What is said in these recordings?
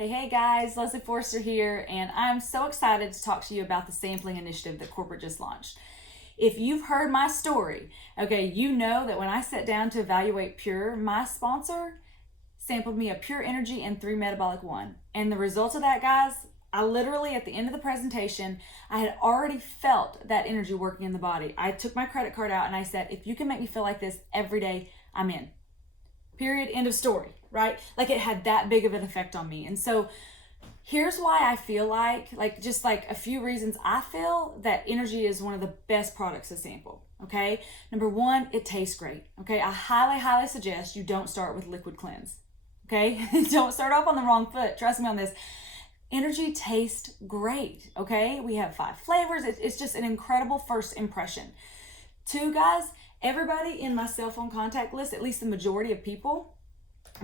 Hey guys, Leslie Forster here, and I'm so excited to talk to you about the sampling initiative that corporate just launched. If you've heard my story, okay, you know that when I sat down to evaluate Pure, my sponsor sampled me a Pure Energy and 3 Metabolic One. And the results of that, guys, I literally, at the end of the presentation, I had already felt that energy working in the body. I took my credit card out and I said, if you can make me feel like this every day, I'm in. Period, end of story, right? Like it had that big of an effect on me. And so here's why I feel like just like a few reasons I feel that energy is one of the best products to sample, okay? Number one, it tastes great, okay? I highly suggest you don't start with Liquid Cleanse, okay? Don't start off on the wrong foot, trust me on this. Energy tastes great, okay? We have 5 flavors. It's just an incredible first impression. 2, guys, everybody in my cell phone contact list, at least the majority of people,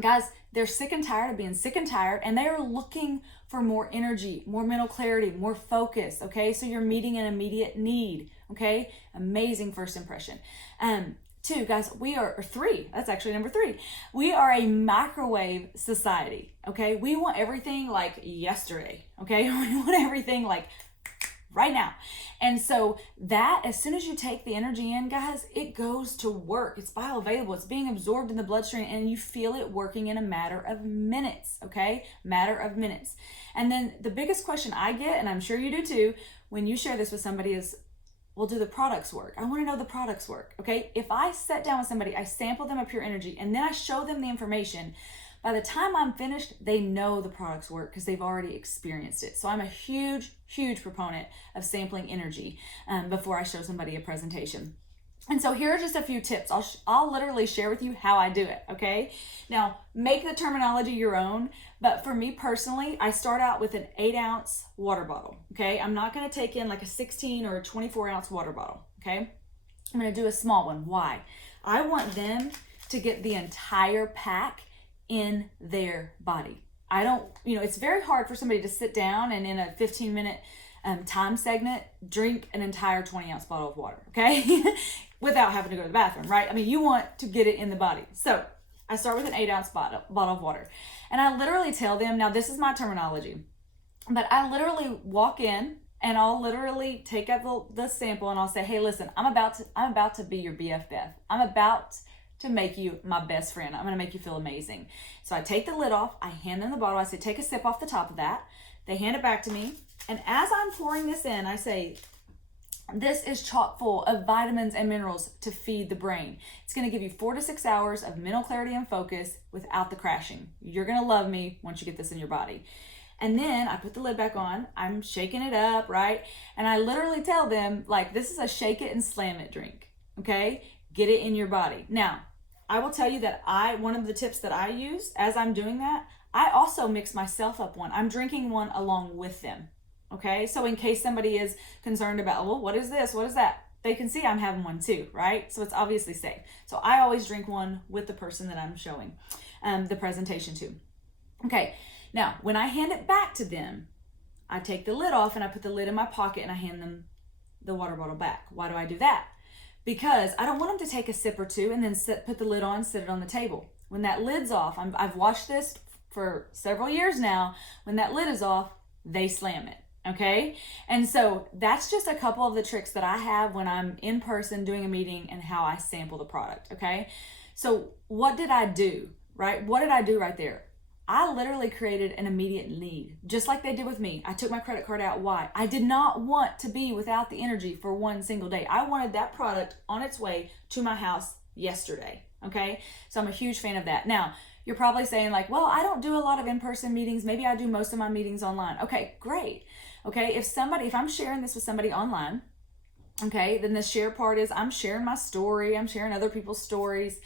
guys, they're sick and tired of being sick and tired, and they are looking for more energy, more mental clarity, more focus, okay? So you're meeting an immediate need, okay? Amazing first impression. 2, guys, or 3, that's actually number 3. We are a microwave society, okay? We want everything like yesterday, okay? We want everything like right now. And so that, as soon as you take the energy in, guys, it goes to work. It's bioavailable. It's being absorbed in the bloodstream, and you feel it working in a matter of minutes, okay? Matter of minutes. And then the biggest question I get, and I'm sure you do too, when you share this with somebody is, well, do the products work? I want to know the products work, okay? If I sit down with somebody, I sample them a Pure Energy, and then I show them the information, by the time I'm finished, they know the products work because they've already experienced it. So I'm a huge proponent of sampling energy before I show somebody a presentation. And so here are just a few tips. I'll literally share with you how I do it, okay? Now, make the terminology your own, but for me personally, I start out with an 8-ounce water bottle, okay? I'm not gonna take in like a 16 or a 24-ounce water bottle, okay? I'm gonna do a small one. Why? I want them to get the entire pack in their body. It's very hard for somebody to sit down and in a 15-minute time segment drink an entire 20-ounce bottle of water, okay? Without having to go to the bathroom, right? I mean, you want to get it in the body. So I start with an 8-ounce bottle of water. And I literally tell them, now this is my terminology, but I literally walk in and I'll literally take out the sample and I'll say, hey, listen, I'm about to be your BFF. I'm about to make you my best friend. I'm gonna make you feel amazing. So I take the lid off, I hand them the bottle, I say, take a sip off the top of that. They hand it back to me. And as I'm pouring this in, I say, this is chock full of vitamins and minerals to feed the brain. It's gonna give you 4 to 6 hours of mental clarity and focus without the crashing. You're gonna love me once you get this in your body. And then I put the lid back on, I'm shaking it up, right? And I literally tell them, like, this is a shake it and slam it drink, okay? Get it in your body. Now, I will tell you that one of the tips that I use as I'm doing that, I also mix myself up one. I'm drinking one along with them, okay? So in case somebody is concerned about, well, what is this? What is that? They can see I'm having one too, right? So it's obviously safe. So I always drink one with the person that I'm showing the presentation to. Okay, now when I hand it back to them, I take the lid off and I put the lid in my pocket and I hand them the water bottle back. Why do I do that? Because I don't want them to take a sip or two and then put the lid on, sit it on the table. When that lid's off, I've watched this for several years now. When that lid is off, they slam it, okay? And so that's just a couple of the tricks that I have when I'm in person doing a meeting and how I sample the product, okay? So what did I do, right? What did I do right there? I literally created an immediate need, just like they did with me. I took my credit card out. Why? I did not want to be without the energy for one single day. I wanted that product on its way to my house yesterday, okay? So I'm a huge fan of that. Now, you're probably saying like, well, I don't do a lot of in-person meetings. Maybe I do most of my meetings online. Okay, great. Okay, if I'm sharing this with somebody online, okay, then the share part is I'm sharing my story. I'm sharing other people's stories.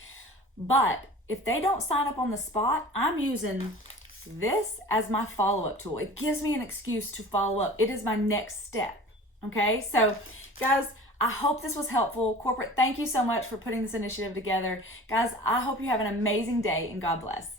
But if they don't sign up on the spot, I'm using this as my follow-up tool. It gives me an excuse to follow up. It is my next step, okay? So guys, I hope this was helpful. Corporate, thank you so much for putting this initiative together. Guys, I hope you have an amazing day and God bless.